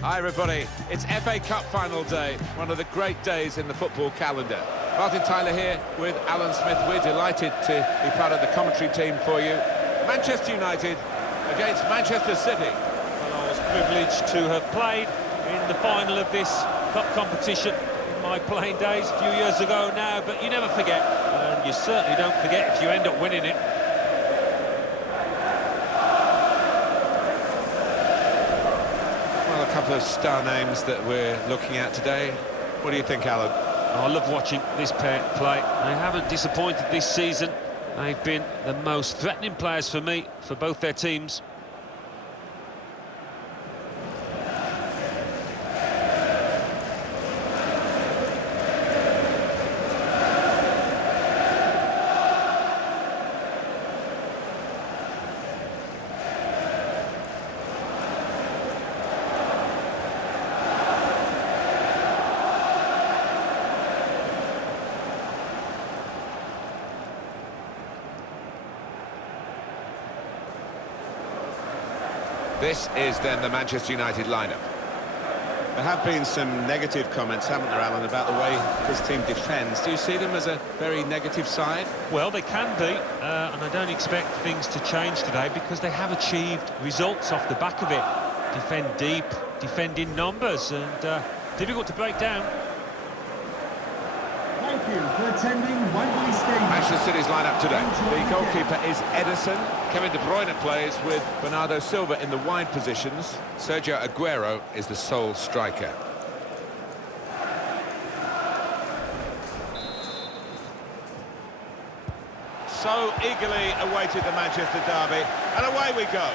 Hi everybody, it's FA Cup final day, one of the great days in the football calendar. Martin Tyler here with Alan Smith. We're delighted to be part of the commentary team for you. Manchester United against Manchester City. Well, I was privileged to have played in the final of this cup competition in my playing days a few years ago now, but you never forget, and you certainly don't forget if you end up winning it. A couple of star names that we're looking at today. What do you think, Alan? I love watching this pair play. They haven't disappointed this season. They've been the most threatening players for me, for both their teams. This is then the Manchester United lineup. There have been some negative comments, haven't there, Alan, about the way this team defends. Do you see them as a very negative side? Well, they can be, and I don't expect things to change today because they have achieved results off the back of it. Defend deep, defend in numbers, and difficult to break down. Thank you for attending Wembley Stadium. Manchester City's lineup today. The goalkeeper is Edison. Kevin De Bruyne plays with Bernardo Silva in the wide positions. Sergio Aguero is the sole striker. So eagerly awaited the Manchester derby, and away we go.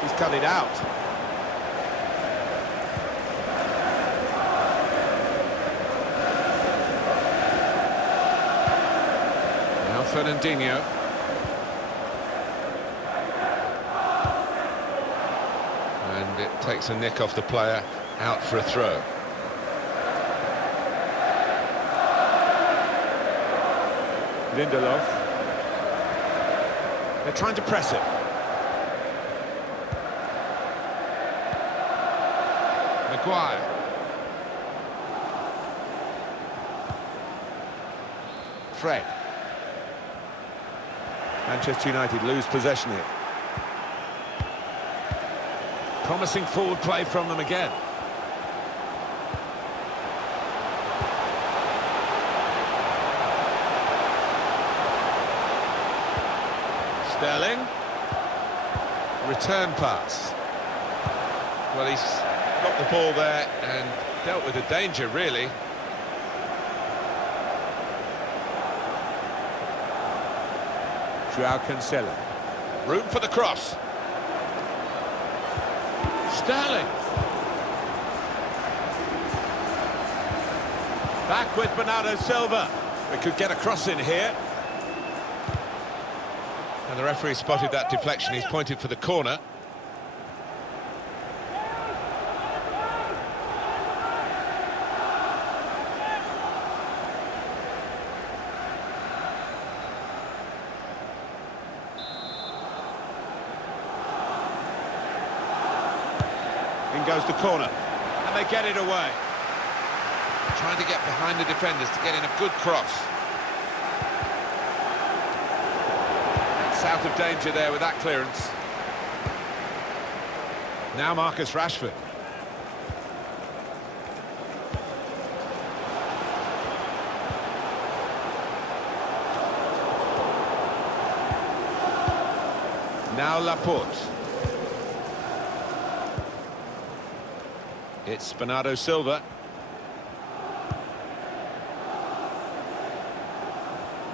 He's cut it out. Now Fernandinho. And it takes a nick off the player, out for a throw. Lindelof. They're trying to press it. Maguire. Fred. Manchester United lose possession here. Promising forward play from them again. Sterling. Return pass. Well, he's got the ball there and dealt with the danger, really. Joao Cancelo. Room for the cross. Sterling. Back with Bernardo Silva. We could get a cross in here. And the referee spotted that deflection. He's pointed for the corner. In goes the corner, and they get it away. Trying to get behind the defenders to get in a good cross. It's out of danger there with that clearance. Now Marcus Rashford. Now Laporte. It's Bernardo Silva.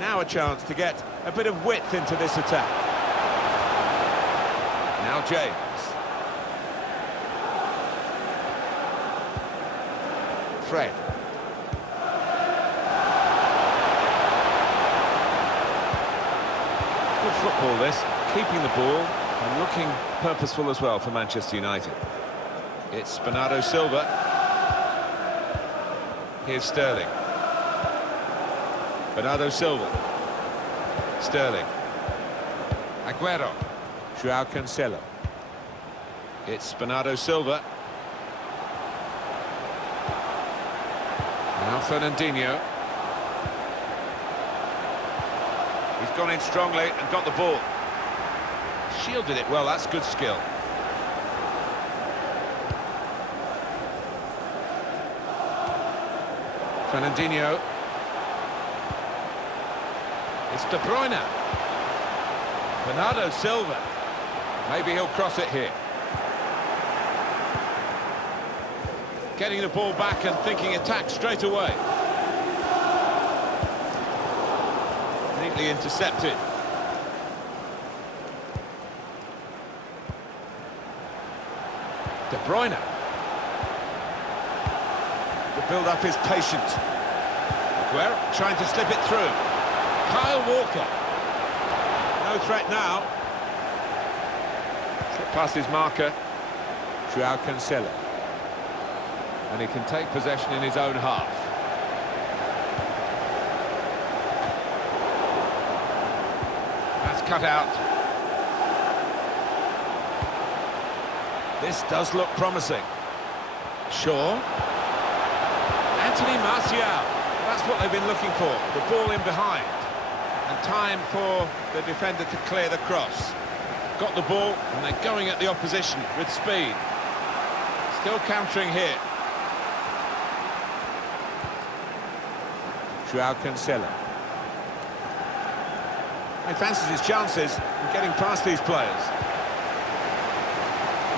Now a chance to get a bit of width into this attack. Now James. Fred. Good football this, keeping the ball and looking purposeful as well for Manchester United. It's Bernardo Silva. Here's Sterling. Bernardo Silva. Sterling. Aguero. Joao Cancelo. It's Bernardo Silva. Now Fernandinho. He's gone in strongly and got the ball. Shielded it well, that's good skill. Fernandinho. It's De Bruyne. Bernardo Silva. Maybe he'll cross it here. Getting the ball back and thinking attack straight away. Neatly intercepted. De Bruyne. The build-up is patient. Aguero trying to slip it through. Kyle Walker. No threat now. Slip past his marker. Joao Cancelo. And he can take possession in his own half. That's cut out. This does look promising. Shaw. Anthony Martial. That's what they've been looking for. The ball in behind. And time for the defender to clear the cross. Got the ball, and they're going at the opposition with speed. Still countering here. Joao Cancelo. He fancies his chances in getting past these players.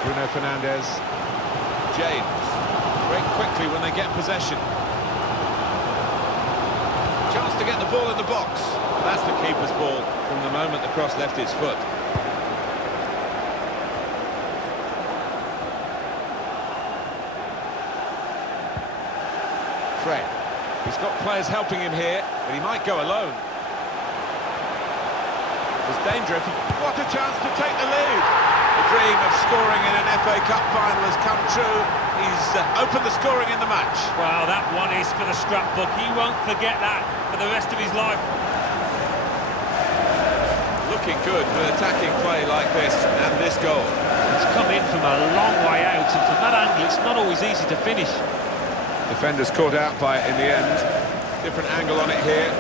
Bruno Fernandes. James. Break quickly when they get possession. Chance to get the ball in the box. That's the keeper's ball from the moment the cross left his foot. Fred. He's got players helping him here, but he might go alone. There's danger if he... What a chance to take the lead! The dream of scoring in an FA Cup final has come true. He's opened the scoring in the match. Wow, that one is for the scrapbook. He won't forget that for the rest of his life. Looking good with attacking play like this and this goal. It's come in from a long way out, and from that angle it's not always easy to finish. Defenders caught out by it in the end. Different angle on it here.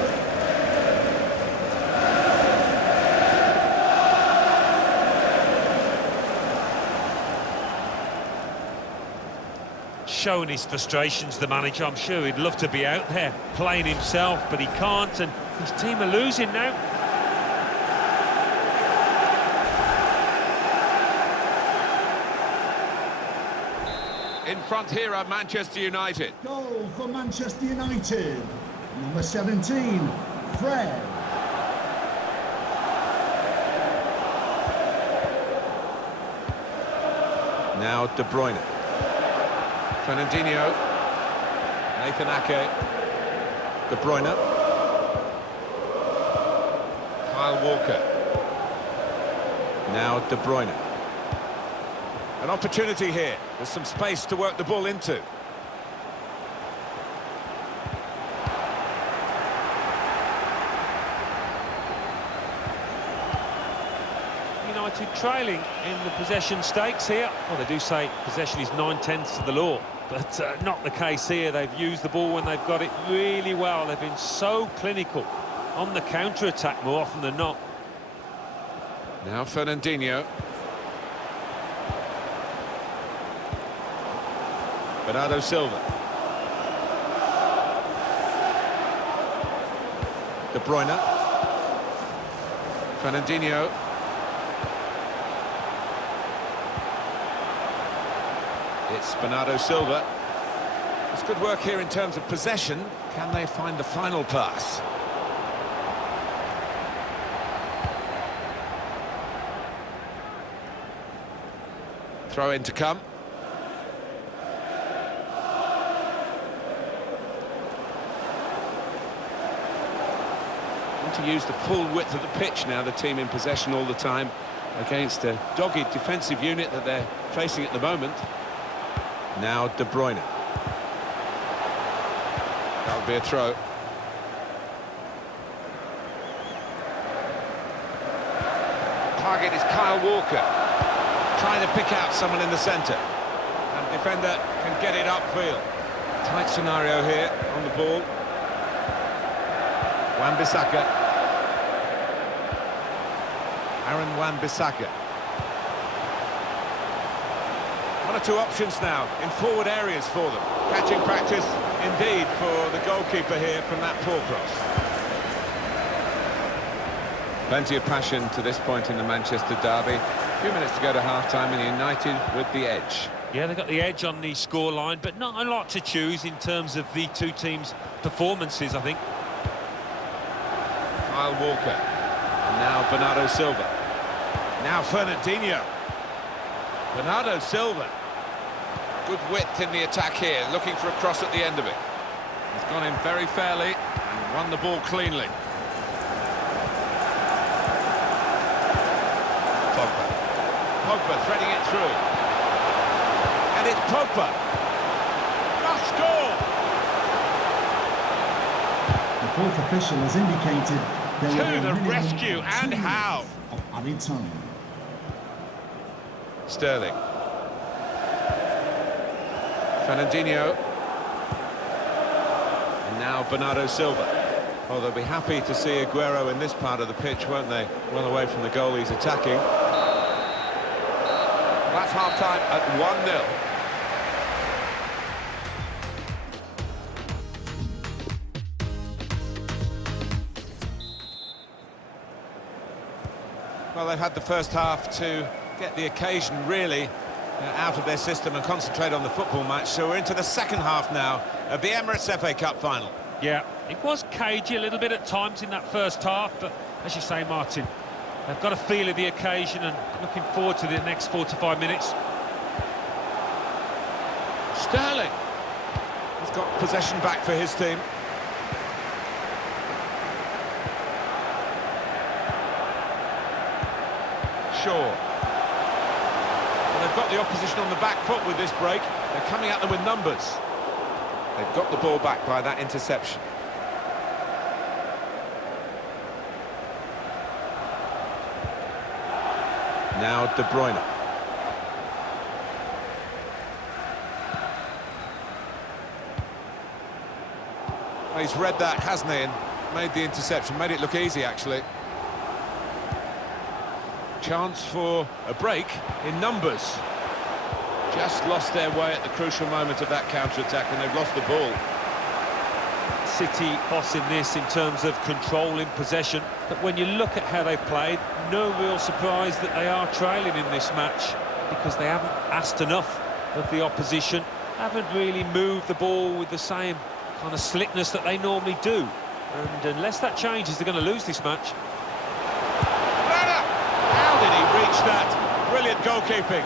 Showing his frustrations, the manager. I'm sure he'd love to be out there playing himself, but he can't, and his team are losing now. In front here are Manchester United. Goal for Manchester United. Number 17, Fred. Now De Bruyne. Fernandinho. Nathan Ake. De Bruyne. Kyle Walker. Now De Bruyne. An opportunity here. There's some space to work the ball into. United trailing in the possession stakes here. Well, they do say possession is 9/10 of the law, but not the case here. They've used the ball when they've got it really well. They've been so clinical on the counter-attack more often than not. Now Fernandinho. Bernardo Silva. De Bruyne. Fernandinho. It's Bernardo Silva. It's good work here in terms of possession. Can they find the final pass? Throw in to come. To use the full width of the pitch now, the team in possession all the time against a dogged defensive unit that they're facing at the moment. Now De Bruyne. That'll be a throw. target is Kyle Walker. Trying to pick out someone in the centre. And defender can get it upfield. Tight scenario here on the ball. Wan-Bissaka. Aaron Wan-Bissaka. One or two options now in forward areas for them. Catching practice indeed for the goalkeeper here from that poor cross. Plenty of passion to this point in the Manchester derby. A few minutes to go to half-time and United with the edge. Yeah, they've got the edge on the scoreline, but not a lot to choose in terms of the two teams' performances, I think. Kyle Walker. And now Bernardo Silva. Now Fernandinho. Bernardo Silva. Good width in the attack here, looking for a cross at the end of it. He's gone in very fairly and won the ball cleanly. Pogba threading it through. And it's Pogba. Must score! The fourth official has indicated there will be To a the minimum rescue, of and 2 how? minutes of added time. Sterling. Fernandinho. And now Bernardo Silva. Well, they'll be happy to see Aguero in this part of the pitch, won't they? Well away from the goal he's attacking. That's half-time at 1-0. Well, they've had the first half to get the occasion really out of their system and concentrate on the football match. So we're into the second half now of the Emirates FA Cup final. Yeah, it was cagey a little bit at times in that first half, but as you say, Martin, they've got a feel of the occasion and looking forward to the next 45 minutes. Sterling. He's got possession back for his team. Shaw. Well, they've got the opposition on the back foot with this break. They're coming at them with numbers. They've got the ball back by that interception. Now De Bruyne. Well, he's read that, hasn't he, and made the interception. Made it look easy, actually. Chance for a break in numbers. Just lost their way at the crucial moment of that counter-attack, and they've lost the ball. City bossing this in terms of controlling possession, but when you look at how they've played, no real surprise that they are trailing in this match, because they haven't asked enough of the opposition, haven't really moved the ball with the same kind of slickness that they normally do, and unless that changes, they're going to lose this match. How did he reach that? Brilliant goalkeeping.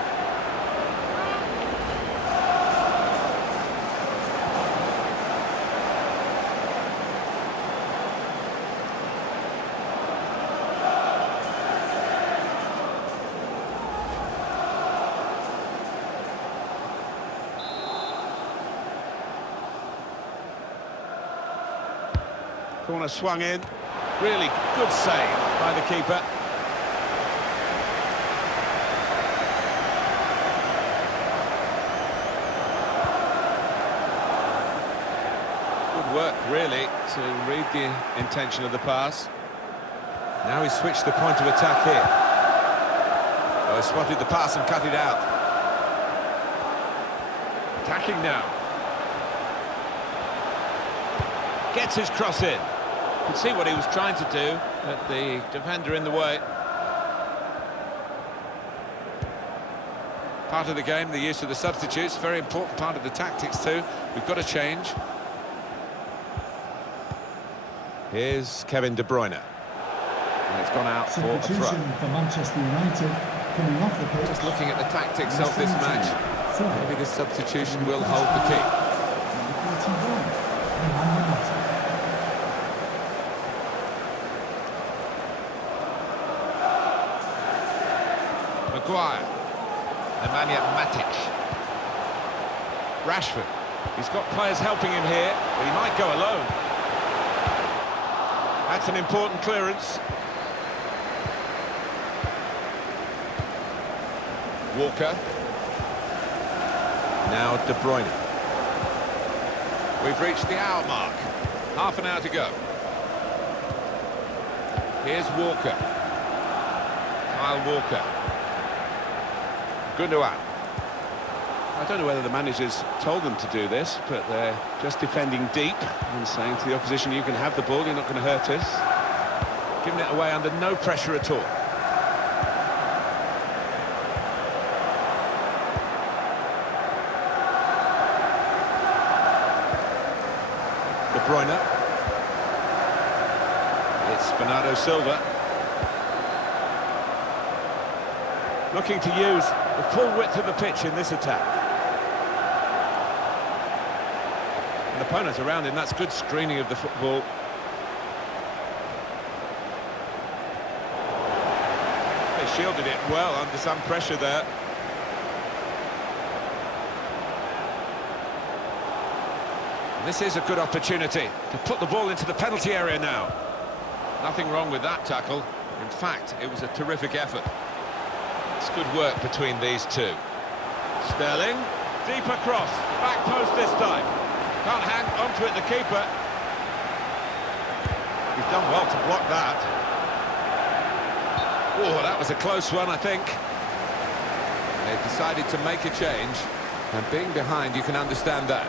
Corner swung in. Really good save by the keeper. Good work, really, to read the intention of the pass. Now he's switched the point of attack here. Oh, he spotted the pass and cut it out. Attacking now. Gets his cross in. Could see what he was trying to do, but the defender in the way. Part of the game, the use of the substitutes, very important part of the tactics too. We've got to change. Here's Kevin De Bruyne. And it's gone out for a throw. Substitution for Manchester United coming off the pitch. Just looking at the tactics of this match, maybe the substitution will hold the key. Number 41, Emmanuel Matic. Maguire. Nemanja Matic. Rashford. He's got players helping him here, but he might go alone. That's an important clearance. Walker. Now De Bruyne. We've reached the hour mark. Half an hour to go. Here's Walker. Kyle Walker. Gundogan. I don't know whether the managers told them to do this, but they're just defending deep and saying to the opposition, you can have the ball, you're not going to hurt us. Giving it away under no pressure at all. De Bruyne. It's Bernardo Silva. Looking to use the full width of the pitch in this attack. And opponents around him, that's good screening of the football. They shielded it well under some pressure there. And this is a good opportunity to put the ball into the penalty area now. Nothing wrong with that tackle. In fact, it was a terrific effort. It's good work between these two. Sterling, deep across, back post this time. Can't hang onto it, the keeper. He's done well to block that. Oh, that was a close one, I think. They've decided to make a change, and being behind, you can understand that.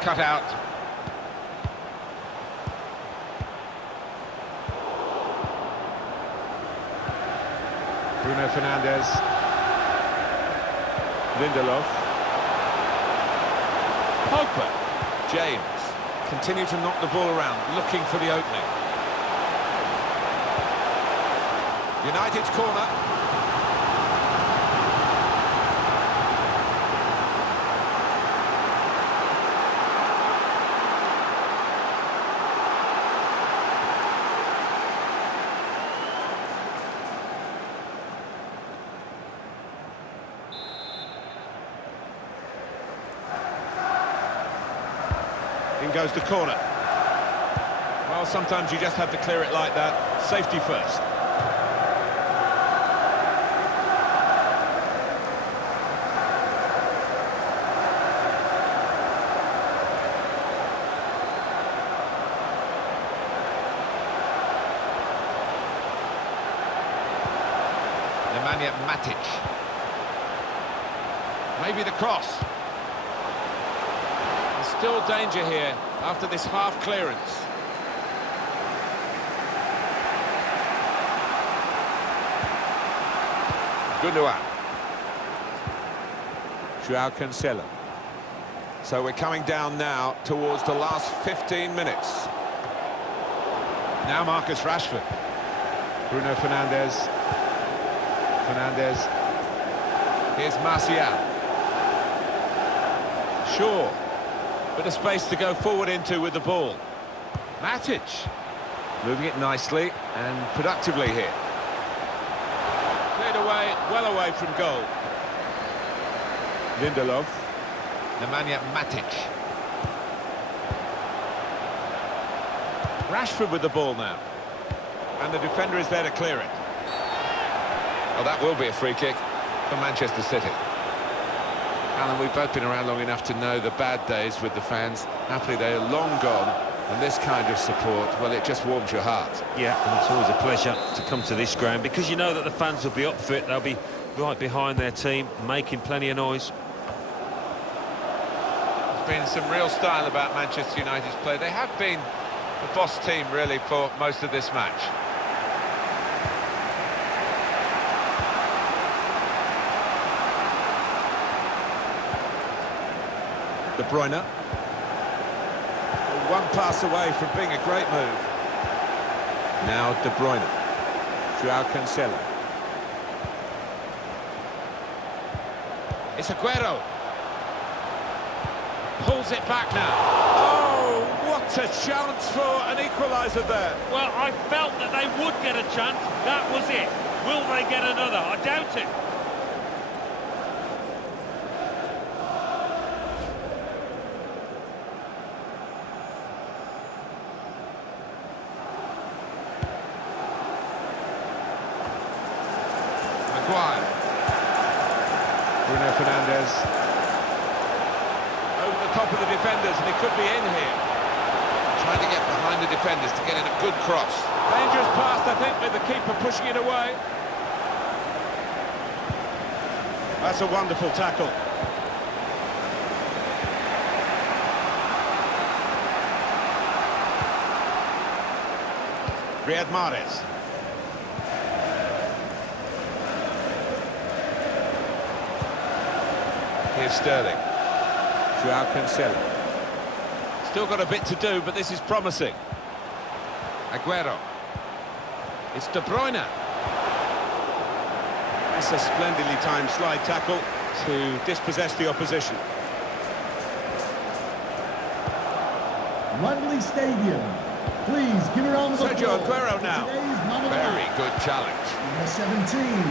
Cut out. Bruno Fernandes. Lindelof. Pogba. James. Continue to knock the ball around, looking for the opening. United's corner. In goes the corner. Well, sometimes you just have to clear it like that. Safety first. Nemanja Matic. Maybe the cross. Still danger here after this half clearance. Gundogan. Joao Cancelo. So we're coming down now towards the last 15 minutes. Now Marcus Rashford. Bruno Fernandes. Fernandes. Here's Martial. Shaw. Bit of space to go forward into with the ball. Matic. Moving it nicely and productively here. Cleared away, well away from goal. Lindelof. Nemanja Matic. Rashford with the ball now. And the defender is there to clear it. Oh, that will be a free kick for Manchester City. Alan, we've both been around long enough to know the bad days with the fans. Happily, they're long gone, and this kind of support, well, it just warms your heart. Yeah, and it's always a pleasure to come to this ground, because you know that the fans will be up for it. They'll be right behind their team, making plenty of noise. There's been some real style about Manchester United's play. They have been the boss team, really, for most of this match. De Bruyne. One pass away from being a great move. Now De Bruyne. Joao Cancelo. It's Aguero. Pulls it back now. Oh, what a chance for an equaliser there. Well, I felt that they would get a chance. That was it. Will they get another? I doubt it. Bruno Fernandes. Over the top of the defenders, and he could be in here. Trying to get behind the defenders to get in a good cross. Dangerous pass, I think, with the keeper pushing it away. That's a wonderful tackle. Riyad Mahrez. Here's Sterling. Joao Cancelo. Still got a bit to do, but this is promising. Aguero. It's De Bruyne. That's a splendidly timed slide tackle to dispossess the opposition. Wembley Stadium. Please give a round of applause. Sergio Aguero now. for today's man of the Very match. good challenge. Number 17,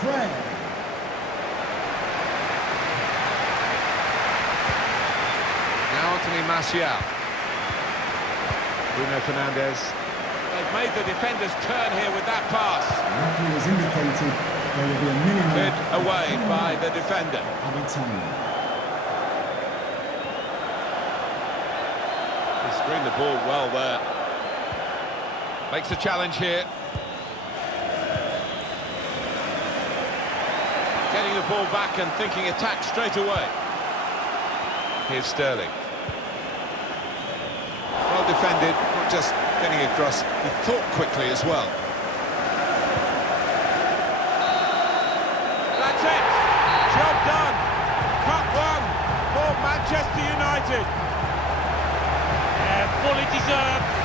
Fred. Now Anthony Martial. Bruno Fernandes. They've made the defenders turn here with that pass. The referee has indicated there will be a minimum Hid of away 10 by the defender. added time. He screened the ball well there. Makes the challenge here. Getting the ball back and thinking attack straight away. Here's Sterling. Well defended, not just getting across, he thought quickly as well. That's it! Job done! Cup won for Manchester United. Yeah, fully deserved.